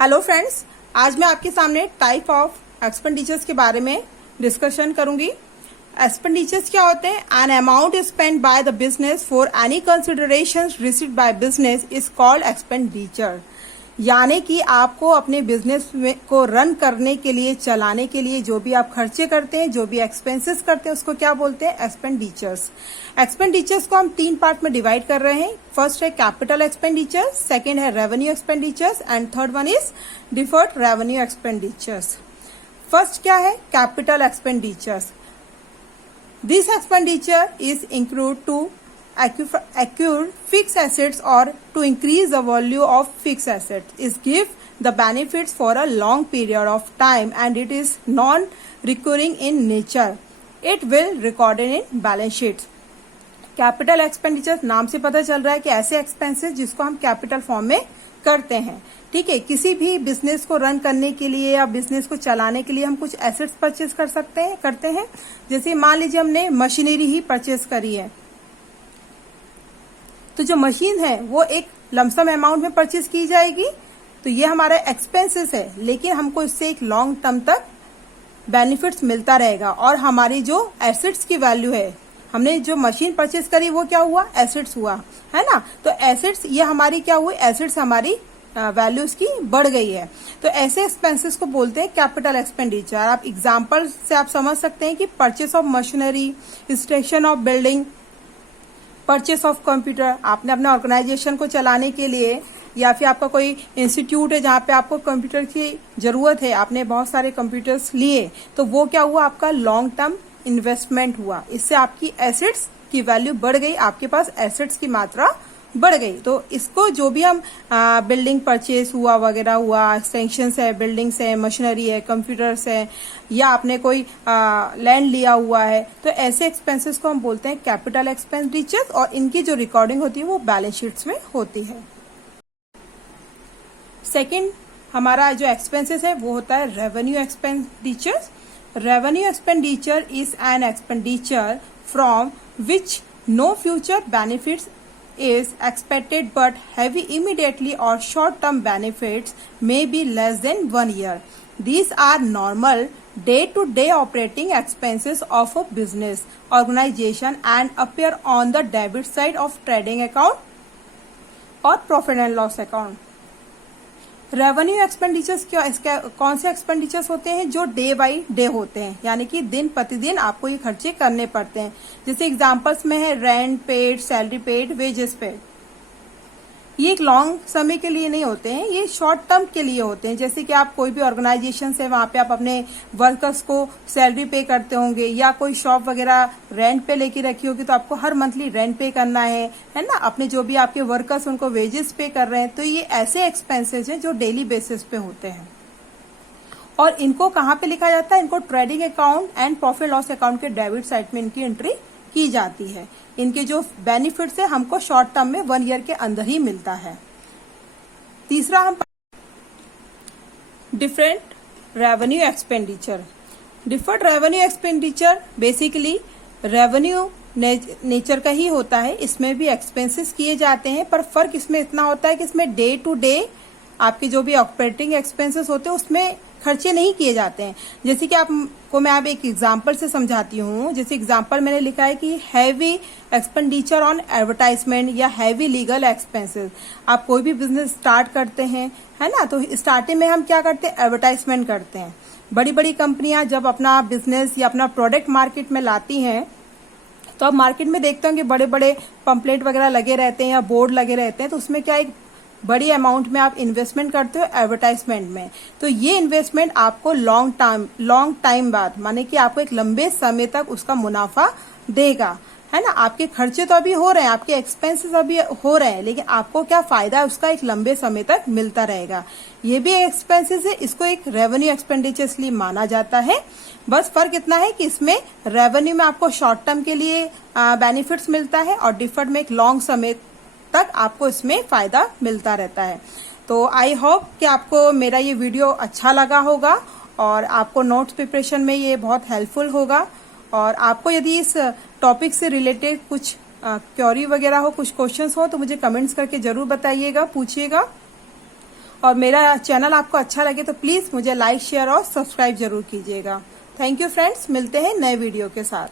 Hello friends, आज मैं आपके सामने टाइप ऑफ एक्सपेंडिचर्स के बारे में डिस्कशन करूंगी। एक्सपेंडिचर्स क्या होते हैं? An amount spend by the business for any consideration received by business is called expenditure. यानी कि आपको अपने बिजनेस को रन करने के लिए, चलाने के लिए जो भी आप खर्चे करते हैं, जो भी एक्सपेंसेस करते हैं, उसको क्या बोलते हैं? एक्सपेंडिचर्स। एक्सपेंडिचर्स को हम 3 पार्ट में डिवाइड कर रहे हैं। फर्स्ट है कैपिटल एक्सपेंडिचर, सेकेंड है revenue expenditures and third one is deferred revenue expenditures. First क्या है? Capital expenditures. This expenditure is include to acquire fixed assets or to increase the value of fixed assets, is give the benefits for a long period of time and it is non-recurring in nature. It will recorded in balance sheets. Capital expenditure नाम से पता चल रहा है कि ऐसे expenses जिसको हम कैपिटल फॉर्म में करते हैं। ठीक है, किसी भी बिजनेस को रन करने के लिए या बिजनेस को चलाने के लिए हम कुछ एसेट्स परचेज करते हैं। जैसे मान लीजिए हमने मशीनरी ही परचेज करी है, तो जो मशीन है वो एक लमसम अमाउंट में परचेज की जाएगी, तो ये हमारा एक्सपेंसेस है, लेकिन हमको इससे एक लॉन्ग टर्म तक बेनिफिट्स मिलता रहेगा। और हमारी जो एसेट्स की वैल्यू है, हमने जो मशीन परचेज करी वो क्या हुआ? एसेट्स हुआ, है ना। तो एसेट्स ये हमारी क्या हुई? एसेट्स हमारी वैल्यू उसकी बढ़ गई है। तो ऐसे एक्सपेंसेस को बोलते हैं कैपिटल एक्सपेंडिचर। आप एग्जाम्पल से आप समझ सकते हैं कि purchase of machinery, installation of building, purchase of computer. आपने अपने ऑर्गेनाइजेशन को चलाने के लिए या फिर आपका कोई इंस्टीट्यूट है जहाँ पे आपको कंप्यूटर की जरूरत है, आपने बहुत सारे कंप्यूटर्स लिए, तो वो क्या हुआ? आपका लॉन्ग टर्म इन्वेस्टमेंट हुआ। इससे आपकी एसेट्स की वैल्यू बढ़ गई, आपके पास एसेट्स की मात्रा बढ़ गई। तो इसको जो भी हम बिल्डिंग परचेस हुआ वगैरह हुआ, एक्सटेंशंस है, बिल्डिंग्स है, मशीनरी है, कंप्यूटर्स है, या आपने कोई लैंड लिया हुआ है, तो ऐसे एक्सपेंसेस को हम बोलते हैं कैपिटल एक्सपेंडिचर्स और इनकी जो रिकॉर्डिंग होती है वो बैलेंस शीट्स में होती है। सेकेंड हमारा जो एक्सपेंसेस है वो होता है revenue expenditures. Revenue expenditure is an expenditure from which no future benefits is expected but heavy immediately or short-term benefits may be less than 1 year. These are normal day-to-day operating expenses of a business organization and appear on the debit side of trading account or profit and loss account. Revenue expenditures कौन से expenditures होते हैं? जो day by day होते हैं, यानी कि दिन प्रतिदिन आपको ये खर्चे करने पड़ते हैं। जैसे एग्जांपल्स में है rent paid, salary paid, wages paid. ये एक लॉन्ग समय के लिए नहीं होते हैं, ये शॉर्ट टर्म के लिए होते हैं। जैसे कि आप कोई भी ऑर्गेनाइजेशन से वहां पे आप अपने वर्कर्स को सैलरी पे करते होंगे, या कोई शॉप वगैरह रेंट पे लेके रखी होगी तो आपको हर मंथली रेंट पे करना है ना। अपने जो भी आपके वर्कर्स उनको वेजेस पे कर रहे हैं, तो ये ऐसे एक्सपेंसेस हैं जो डेली बेसिस पे होते हैं। और इनको कहाँ पे लिखा जाता है? इनको trading account and profit loss account के डेबिट साइड में इनकी एंट्री की जाती है। इनके जो बेनिफिट्स है हमको शॉर्ट टर्म में 1 ईयर के अंदर ही मिलता है। तीसरा हम different revenue expenditure. Deferred revenue expenditure basically revenue nature का ही होता है, इसमें भी एक्सपेंसेस किए जाते हैं, पर फर्क इसमें इतना होता है कि इसमें डे टू डे आपके जो भी ऑपरेटिंग एक्सपेंसेस होते हैं उसमें खर्चे नहीं किए जाते हैं। जैसे कि आपको मैं अब एक एग्जांपल से समझाती हूँ। जैसे एग्जांपल मैंने लिखा है कि हैवी एक्सपेंडिचर ऑन एडवर्टाइजमेंट या हैवी लीगल एक्सपेंसेस। आप कोई भी बिजनेस स्टार्ट करते हैं, है ना, तो स्टार्टिंग में हम क्या करते हैं? एडवर्टाइजमेंट करते हैं। बड़ी बड़ी कंपनियां जब अपना बिजनेस या अपना प्रोडक्ट मार्केट में लाती हैं, तो आप मार्केट में देखते होंगे बड़े बड़े पंपलेट वगैरह लगे रहते हैं या बोर्ड लगे रहते हैं, तो उसमें क्या एक बड़ी अमाउंट में आप इन्वेस्टमेंट करते हो एडवर्टाइजमेंट में। तो ये इन्वेस्टमेंट आपको लॉन्ग टाइम बाद, माने कि आपको एक लंबे समय तक उसका मुनाफा देगा, है ना। आपके खर्चे तो अभी हो रहे हैं, आपके एक्सपेंसेस अभी हो रहे हैं, लेकिन आपको क्या फायदा है उसका? एक लंबे समय तक मिलता रहेगा। ये भी एक्सपेंसेस है, इसको एक रेवेन्यू एक्सपेंडिचर इसलिए माना जाता है। बस फर्क इतना है कि इसमें रेवेन्यू में आपको शॉर्ट टर्म के लिए बेनिफिट्स मिलता है और डिफर्ड में एक लॉन्ग समय तक आपको इसमें फायदा मिलता रहता है। तो आई होप कि आपको मेरा ये वीडियो अच्छा लगा होगा और आपको नोट्स प्रिपरेशन में ये बहुत हेल्पफुल होगा। और आपको यदि इस टॉपिक से रिलेटेड कुछ क्वेरी वगैरह हो, कुछ क्वेश्चंस हो, तो मुझे कमेंट्स करके जरूर बताइएगा, पूछिएगा। और मेरा चैनल आपको अच्छा लगे तो प्लीज मुझे लाइक शेयर और सब्सक्राइब जरूर कीजिएगा। थैंक यू फ्रेंड्स, मिलते हैं नए वीडियो के साथ।